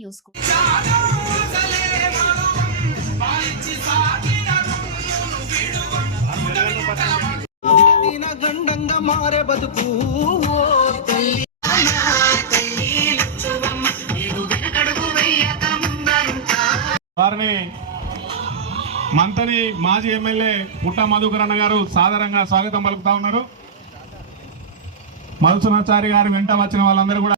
News కు మారే బతుకు వారిని మంతని మాజీ ఎమ్మెల్యే పుట్ట మధుకర్ అన్న గారు సాదరంగా స్వాగతం పలుకుతా ఉన్నారు. మధుసూనాచారి గారు వెంట వచ్చిన వాళ్ళందరూ కూడా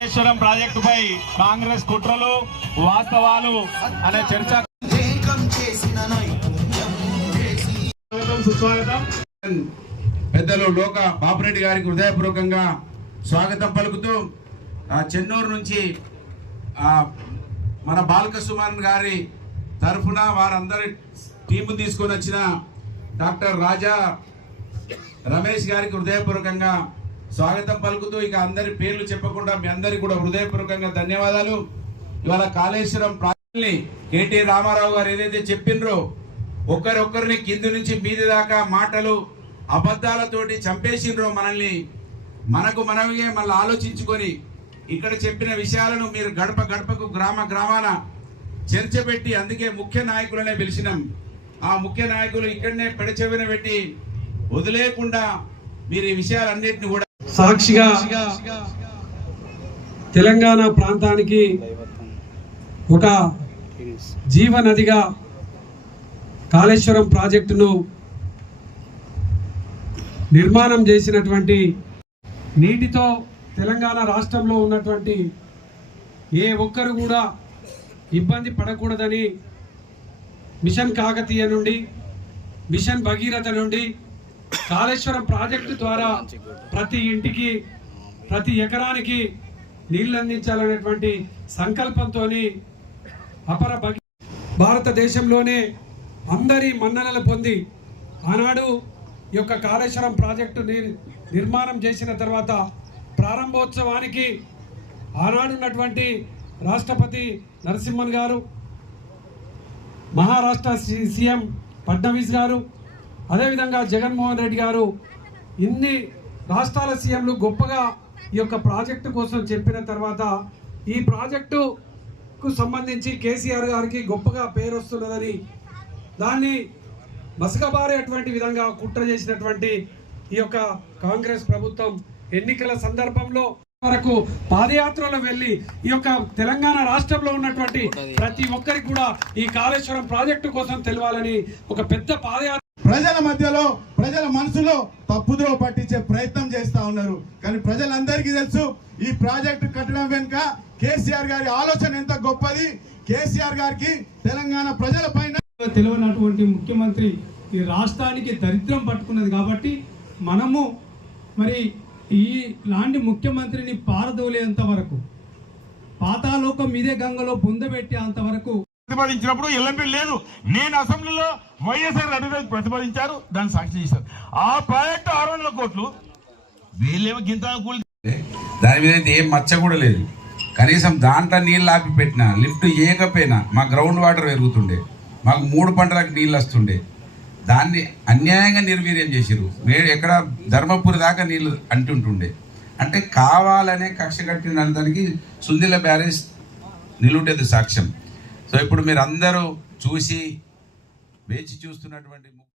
కాళేశ్వరం ప్రాజెక్టుపై కాంగ్రెస్ కుట్రలు వాస్తవాలు అనే చర్చ. సుస్వాగతం. పెద్దలు లోక బాపురెడ్డి గారికి హృదయపూర్వకంగా స్వాగతం పలుకుతూ చెన్నూరు నుంచి మన బాలక సుమన్ గారి తరఫున వారందరి టీము తీసుకొని వచ్చిన డాక్టర్ రాజా రమేష్ గారికి హృదయపూర్వకంగా స్వాగతం పలుకుతూ ఇక అందరి పేర్లు చెప్పకుండా మీ అందరికి కూడా హృదయపూర్వకంగా ధన్యవాదాలు. ఇవాళ కాళేశ్వరం ప్రాజెక్టుని కేటీ రామారావు గారు ఏదైతే చెప్పినరో ఒక్కరిని కింది నుంచి మీది దాకా మాటలు అబద్ధాలతోటి చంపేసిండ్రో మనల్ని మనమే మళ్ళీ ఆలోచించుకొని ఇక్కడ చెప్పిన విషయాలను మీరు గడప గడపకు గ్రామాన చర్చ పెట్టి అందుకే ముఖ్య నాయకులనే పిలిచినాం. ఆ ముఖ్య నాయకులు ఇక్కడనే పెడచెవిన పెట్టి వదిలేకుండా మీరు ఈ విషయాలన్నింటినీ కూడా సాక్షిగా తెలంగాణ ప్రాంతానికి ఒక జీవనదిగా కాళేశ్వరం ప్రాజెక్టును నిర్మాణం చేసినటువంటి నీటితో తెలంగాణ రాష్ట్రంలో ఉన్నటువంటి ఏ ఒక్కరు కూడా ఇబ్బంది పడకూడదని మిషన్ కాకతీయ నుండి మిషన్ భగీరథ నుండి కాళేశ్వరం ప్రాజెక్టు ద్వారా ప్రతి ఇంటికి ప్రతి ఎకరానికి నీళ్లు అందించాలనేటువంటి సంకల్పంతో భారతదేశంలోనే అందరి మన్ననలు పొంది ఆనాడు ఈ యొక్క కాళేశ్వరం ప్రాజెక్టు నిర్మాణం చేసిన తర్వాత ప్రారంభోత్సవానికి ఆనాడున్నటువంటి రాష్ట్రపతి నరసింహన్ గారు, మహారాష్ట్ర సీఎం ఫడ్నవీస్ గారు, అదేవిధంగా జగన్మోహన్ రెడ్డి గారు, ఇన్ని రాష్ట్రాల సీఎంలు గొప్పగా ఈ యొక్క ప్రాజెక్టు కోసం చెప్పిన తర్వాత ఈ ప్రాజెక్టుకు సంబంధించి కేసీఆర్ గారికి గొప్పగా పేరు వస్తున్నదని దాన్ని మసకబారేటువంటి విధంగా కుట్ర చేసినటువంటి ఈ యొక్క కాంగ్రెస్ ప్రభుత్వం ఎన్నికల సందర్భంలో వరకు పాదయాత్రలో వెళ్ళి ఈ యొక్క తెలంగాణ రాష్ట్రంలో ఉన్నటువంటి ప్రతి ఒక్కరికి కూడా ఈ కాళేశ్వరం ప్రాజెక్టు కోసం తెలవాలని ఒక పెద్ద పాదయాత్ర ప్రజల మధ్యలో ప్రజల మనసులో తప్పుదోవ పట్టించే ప్రయత్నం చేస్తా ఉన్నారు. కానీ ప్రజలందరికీ తెలుసు ఈ ప్రాజెక్టు కట్టడం వెనుక కేసీఆర్ గారి ఆలోచన ఎంత గొప్పది. కేసీఆర్ గారికి తెలంగాణ ప్రజల పైన తెలియనటువంటి ముఖ్యమంత్రి ఈ రాష్ట్రానికి దరిద్రం పట్టుకున్నది కాబట్టి మనము మరి ఈ లాంటి ముఖ్యమంత్రిని పారదోలేంత వరకు పాతాలోకం మీదే గంగలో పొందబెట్టేంత వరకు ప్రతిపాదించినప్పుడు ఎల్ఎంపీ లేదు. నేను అసెంబ్లీలో వైఎస్ఆర్ అడిగి ప్రతిపాదించారు, దాన్ని సాక్షి చేశారు. ఆ ప్రాజెక్టు 600 కోట్లు వీళ్ళేమో గింత దాని మీద అయితే ఏం మచ్చ కూడా లేదు. కనీసం దాంట్లో నీళ్ళు ఆపి పెట్టినా లిఫ్ట్ చేయకపోయినా మా గ్రౌండ్ వాటర్ పెరుగుతుండే, మాకు 3 పంటలకు నీళ్ళు వస్తుండే. దాన్ని అన్యాయంగా నిర్వీర్యం చేసిరు. ఎక్కడ ధర్మపురి దాకా నీళ్ళు అంటుంటుండే. అంటే కావాలనే కక్ష కట్టిన దానికి సుందిల బ్యారేజ్ నిలువుటేది సాక్ష్యం. సో ఇప్పుడు మీరు అందరూ చూసి వేచి చూస్తున్నటువంటి